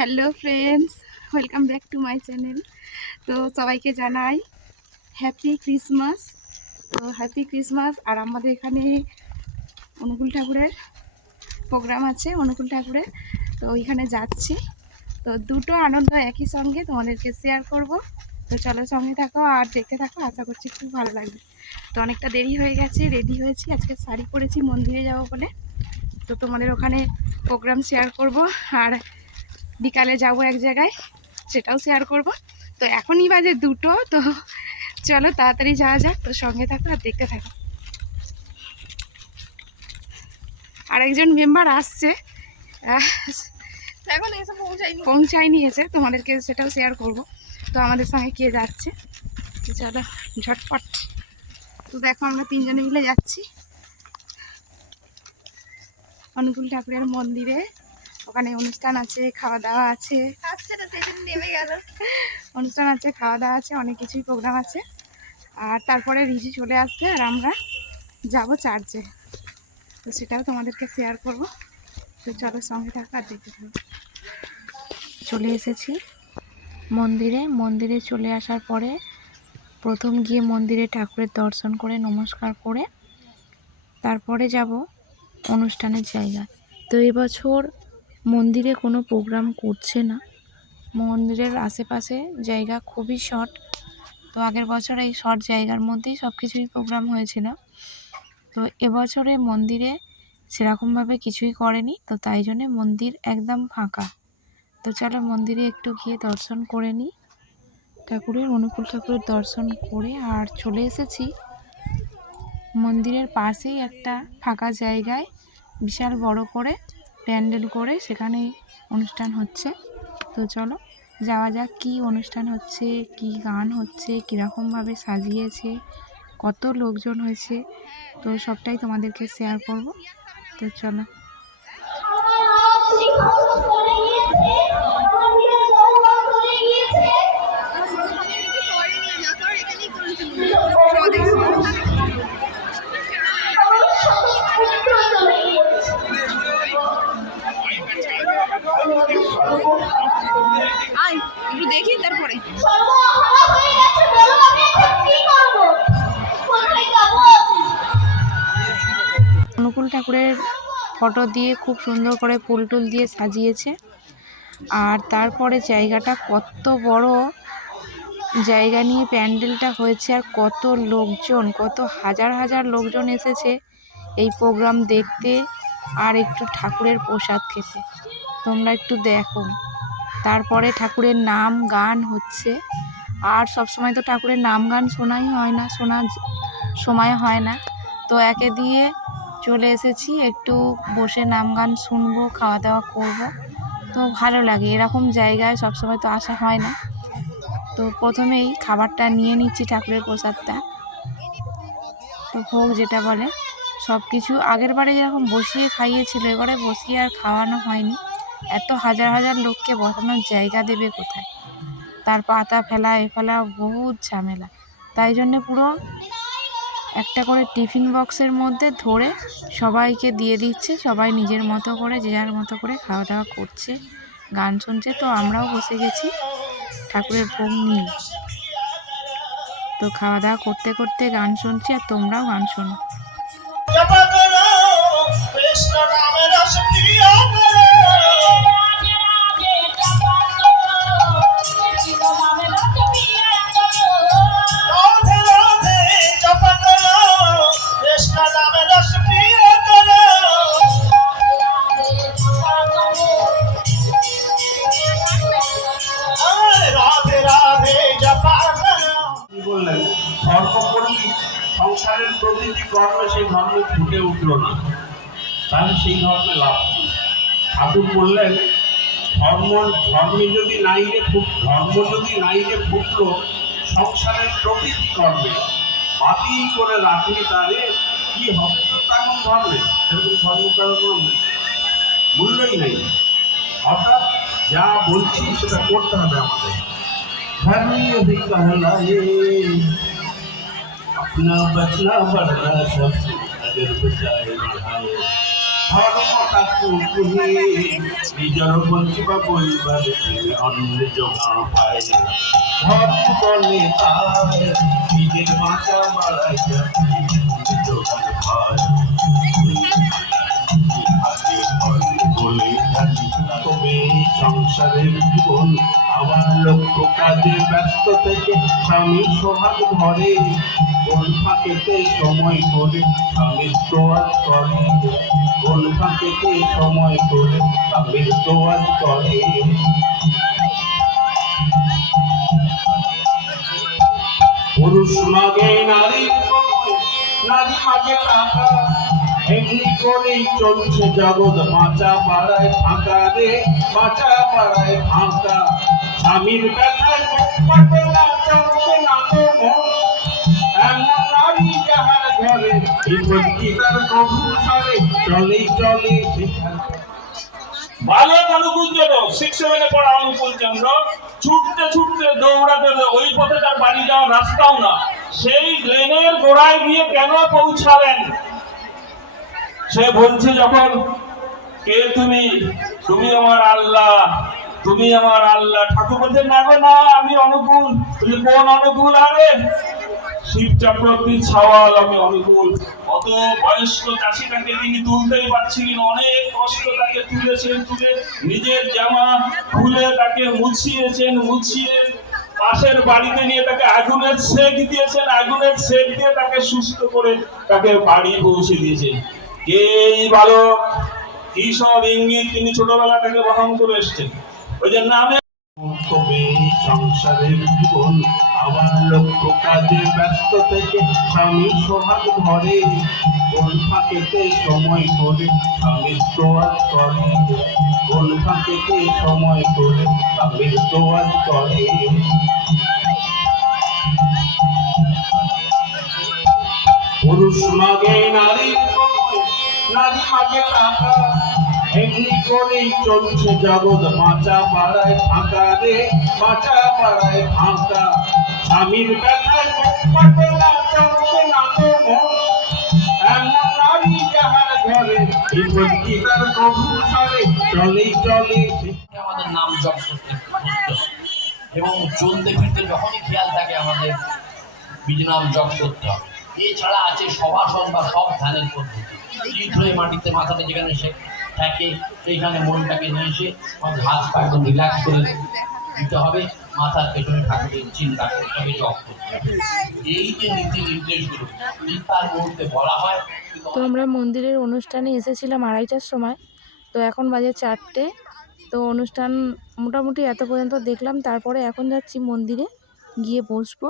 Hello friends, welcome back to my channel. তো সবাইকে জানাই, হ্যাপি ক্রিসমাস। তো হ্যাপি ক্রিসমাস, আর আমাদের এখানে অনুকূল ঠাকুরের প্রোগ্রাম আছে, অনুকূল ঠাকুরের। তো ওইখানে যাচ্ছি। তো দুটো আনন্দ একই সঙ্গে তোমাদেরকে শেয়ার করব। তো চলো সঙ্গে থাকো আর দেখতে থাকো, আশা করছি খুব ভালো লাগবে। তো অনেকটা দেরি হয়ে গেছে রেডি হয়েছি। আজকে শাড়ি পরেছি মন্দিরে যাব বলে। তো তোমাদের ওখানে প্রোগ্রাম শেয়ার করব। আর বিকালে যাব এক জায়গায় সেটাও শেয়ার করব। তো এখনই বাজে দুটো তো চলো তাড়াতাড়ি যাওয়া যাক তো সঙ্গে থাকো আর দেখতে থাকো। আরেকজন মেম্বার আসছে। এখন এসে পৌঁছাইনি পৌঁছায়নি এসে তোমাদেরকে সেটাও শেয়ার করব। তো আমাদের সঙ্গে কে যাচ্ছে? চলো ঝটপট। তো দেখো আমরা তিনজনে মিলে যাচ্ছি। অনুকূল ঠাকুরের মন্দিরে। ওখানে অনুষ্ঠান আছে খাওয়া দাওয়া আছে গেল। অনুষ্ঠান আছে খাওয়া দাওয়া আছে অনেক কিছুই প্রোগ্রাম আছে। আর তারপরে রিজি চলে আসবে আর আমরা যাব চার্চে তো সেটাও তোমাদেরকে শেয়ার করব। তো চলো সঙ্গে থাকো আর দেখতে থাকো। চলে এসেছি মন্দিরে। মন্দিরে চলে আসার পরে প্রথম গিয়ে মন্দিরে ঠাকুরের দর্শন করে নমস্কার করে তারপরে যাব অনুষ্ঠানের জায়গা তো এবছর মন্দিরে কোনো প্রোগ্রাম করছে না। মন্দিরের আশেপাশে জায়গা খুবই শর্ট তো আগের বছর এই শর্ট জায়গার মধ্যেই সব কিছুই প্রোগ্রাম হয়েছিল। তো এবছরে মন্দিরে সেরকমভাবে কিছুই করেনি, তো তাই জন্যে মন্দির একদম ফাঁকা। তো চলো মন্দিরে একটু গিয়ে দর্শন করে নিই ঠাকুরের অনুকূল ঠাকুরের দর্শন করে আর চলে এসেছি। মন্দিরের পাশেই একটা ফাঁকা জায়গায়, বিশাল বড় করে প্যান্ডেল করে সেখানে অনুষ্ঠান হচ্ছে। তো চলো, যাওয়া যাক কী অনুষ্ঠান হচ্ছে, কী গান হচ্ছে কীরকমভাবে সাজিয়েছে, কত লোকজন হয়েছে, তো সবটাই তোমাদেরকে শেয়ার করব। তো চলো। একটু দেখি তারপরে। অনুকূল ঠাকুরের ফটো দিয়ে খুব সুন্দর করে ফুল টুল দিয়ে সাজিয়েছে। আর তারপরে জায়গাটা কত বড় জায়গা নিয়ে প্যান্ডেলটা হয়েছে আর কত লোকজন কত হাজার হাজার লোকজন এসেছে এই প্রোগ্রাম দেখতে আর একটু ঠাকুরের প্রসাদ খেতে। তোমরা একটু দেখো। তারপরে ঠাকুরের নাম গান হচ্ছে। আর সব সময় তো ঠাকুরের নাম গান শোনাই হয় না শোনা সময় হয় না। তো একে দিয়ে চলে এসেছি, একটু বসে নাম গান শুনব খাওয়া দাওয়া করব। তো ভালো লাগে, এরকম জায়গায় সবসময় তো আসা হয় না। তো প্রথমেই খাবারটা নিয়ে নিচ্ছি ঠাকুরের প্রসাদটা। তো ভোগ যেটা বলে সব কিছু আগের বারে যেরকম বসিয়ে খাইয়েছিল, এবারে বসিয়ে আর খাওয়ানো হয়নি। এত হাজার হাজার লোককে বসানোর জায়গা দেবে কোথায়? তার পাতা ফেলা, এ ফেলা, বহুত ঝামেলা। তাই জন্যে পুরো একটা করে টিফিন বক্সের মধ্যে ধরে সবাইকে দিয়ে দিচ্ছে, সবাই নিজের মতো করে, যে যার মতো করে খাওয়া দাওয়া করছে, গান শুনছে। তো আমরাও বসে গেছি, ঠাকুরের ভোগ নিয়ে। তো খাওয়া দাওয়া করতে করতে গান শুনছি, আর তোমরাও গান শোনো। ফুটে উঠলো না তাহলে সেই ধর্মে লাভ কি ঠাকুর বললেন ধর্ম ধর্মে যদি নাই যে ফুট ধর্ম যদি নাই যে ফুটলো সংসারের প্রতিটি কর্মে মাটি করে রাখলি তারে কি হবে তো তেমন ধর্মে সেরকম ধর্ম কারো কোনো মূল্যই নেই অর্থাৎ যা বলছি সেটা করতে হবে আমাদের धर्म भी कहलाए अपना बचना बढ़ना सब নিজর বঞ্চিবা পরিবার অন্য যোগান পায় ধর্ম বলে নিজের মাথা মারাই যোগান পায় সংসারের জীবন আবার লক্ষ্য কাজে ব্যস্ত থেকে স্বামী সোহাগ ঘরে। কোন ফাঁকেতে সময় করে স্বামীর দোয়াজ করে কোন ফাঁকেতে সময় করে স্বামীর দোয়াজ করে পুরুষ মাগে নারী নারী মাগে টাকা। এমনি করেই চলছে জগৎ বাঁচা পাড়ায় ফাঁকা রে বাঁচা পাড়ায় ফাঁকা। স্বামীর ব্যথায় পাটে না চলবে না তো এমন নারী যাহার ঘরে বিপত্তি তার কবু সারে চলে চলে সেখানে। অনুকূল চন্দ্র সিক্স সেভেনে পড়া অনুকূল চন্দ্র। ছুটতে ছুটতে দৌড়াতে ওই পথে তার বাড়ি যাওয়ার রাস্তাও না। সেই লেনের গোড়ায় গিয়ে কেন পৌঁছালেন? সে বলছে যখন কে তুমি? তুমি আমার আল্লাহ। তুমি আমার আল্লাহ ঠাকুর বলছে না গো না, আমি অনুকূল। তুমি কোন অনুকূল আরে? শিব চক্রবর্তীর ছাওয়াল, আমি অনুকূল। অত বয়স্ক চাষিটাকে তিনি তুলতেই পারছিলেন, অনেক কষ্ট তাকে তুলেছেন, তুলে নিজের জামা খুলে তাকে মুছিয়েছেন, মুছিয়ে পাশের বাড়িতে নিয়ে তাকে আগুনের সেক দিয়েছেন, আগুনের সেক দিয়ে তাকে সুস্থ করে তাকে বাড়ি পৌঁছে দিয়েছেন। এই বালক, কি সব ইঙ্গিত তিনি ছোটবেলা থেকে বহন করে এসছেন? ওই যে নামে সংসারের জীবন আবার লক্ষ্য কাজে ব্যস্ত থেকে স্বামী সোহাগ সময় করে দোয়াজ করে কোন ফাঁকেতে সময় করে দোয়াজ করে পুরুষ মাগে নারী নারী মাগে টাকা করেই চলছে জগৎ বাঁচা পাড়ায় ফাঁকা রে বাঁচা পাড়ায় ফাঁকা স্বামীর আমাদের নাম এবং চলতে ফিরতে যখনই খেয়াল থাকে আমাদের বীজ নাম জপ করতে হবে। এছাড়া আছে সবাসন বা সব ধ্যানের পদ্ধতি। মাটিতে মাথাটা যেখানে সে থাকে, সেইখানে মনটাকে নিয়ে এসে আমাদের হাত পা একদম রিল্যাক্স করে দিতে হবে, মাথার পেছনে ঠাকুরের চিন্তা করতে হবে, জপ করতে এই যে নীতি নির্দেশগুলো তার মুহূর্তে বলা হয়, তো আমরা মন্দিরের অনুষ্ঠানে এসেছিলাম আড়াইটার সময়, তো এখন বাজে চারটে, তো অনুষ্ঠান মোটামুটি এত পর্যন্ত দেখলাম, তারপরে এখন যাচ্ছি মন্দিরে গিয়ে বসবো,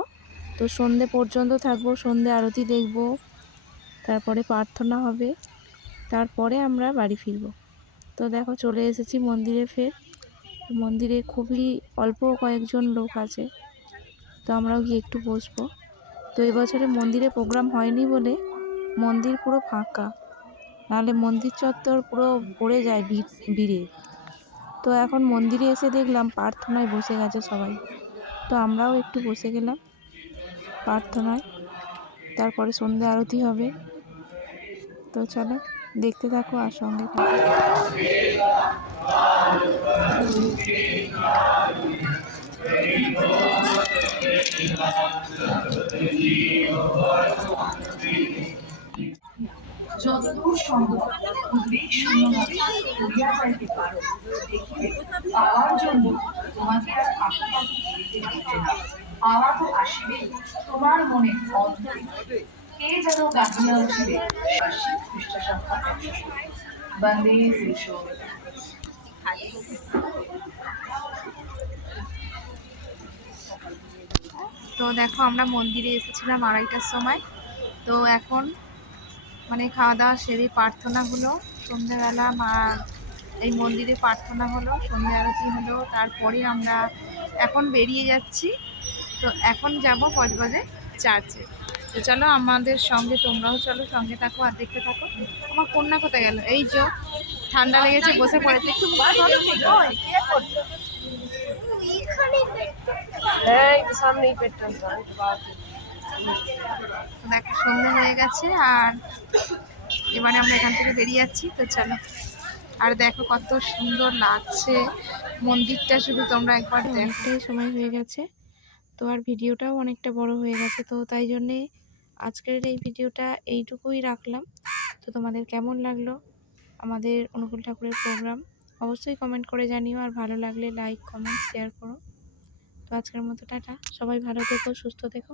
তো সন্ধে পর্যন্ত থাকব, সন্ধে আরতি দেখব, তারপরে প্রার্থনা হবে। তারপরে আমরা বাড়ি ফিরবো। তো দেখো চলে এসেছি মন্দিরে ফের। মন্দিরে খুবই অল্প কয়েকজন লোক আছে। তো আমরাও গিয়ে একটু বসবো। তো এবছরে মন্দিরে প্রোগ্রাম হয়নি বলে মন্দির পুরো ফাঁকা। নাহলে মন্দির চত্বর পুরো ভরে যায় ভিড়। তো এখন মন্দিরে এসে দেখলাম প্রার্থনায় বসে গেছে সবাই। তো আমরাও একটু বসে গেলাম প্রার্থনায়। তারপরে সন্ধে আরতি হবে। তো চলো। দেখতে থাকো আর সঙ্গে যতদূর সম্ভব উদ্বেগ শূন্যভাবে পাওয়ার জন্য তোমাকে আর তো আসিবেই। তোমার মনে অন্তরে তো দেখো, আমরা মন্দিরে এসেছিলাম আড়াইটার সময়। তো এখন মানে খাওয়া দাওয়া সেরে প্রার্থনা হলো, সন্ধ্যেবেলা মা এই মন্দিরে প্রার্থনা হলো, সন্ধ্যা আরতি হলো, তারপরে আমরা এখন বেরিয়ে যাচ্ছি। তো এখন যাব বজবজে চার্চে। তো চলো আমাদের সঙ্গে তোমরাও চলো সঙ্গে থাকো আর দেখতে থাকো। আমার কন্যা কোথায় গেল? এই যে ঠান্ডা লেগেছে বসে পড়েছে। একটু দেখো সন্ধে হয়ে গেছে আর এবারে আমরা এখান থেকে বেরিয়ে যাচ্ছি তো চলো। আর দেখো কত সুন্দর লাগছে মন্দিরটা শুধু তোমরা একবার দেখো। অনেকটাই সময় হয়ে গেছে তো আর ভিডিওটাও অনেকটা বড় হয়ে গেছে তো তাই জন্যে আজকের এই ভিডিওটা এইটুকুই রাখলাম। তো তোমাদের কেমন লাগল আমাদের অনুকূল ঠাকুরের প্রোগ্রাম অবশ্যই কমেন্ট করে জানিও আর ভালো লাগলে লাইক কমেন্ট শেয়ার করো। তো আজকের মতো টাটা। সবাই ভালো থেকো, সুস্থ থেকো।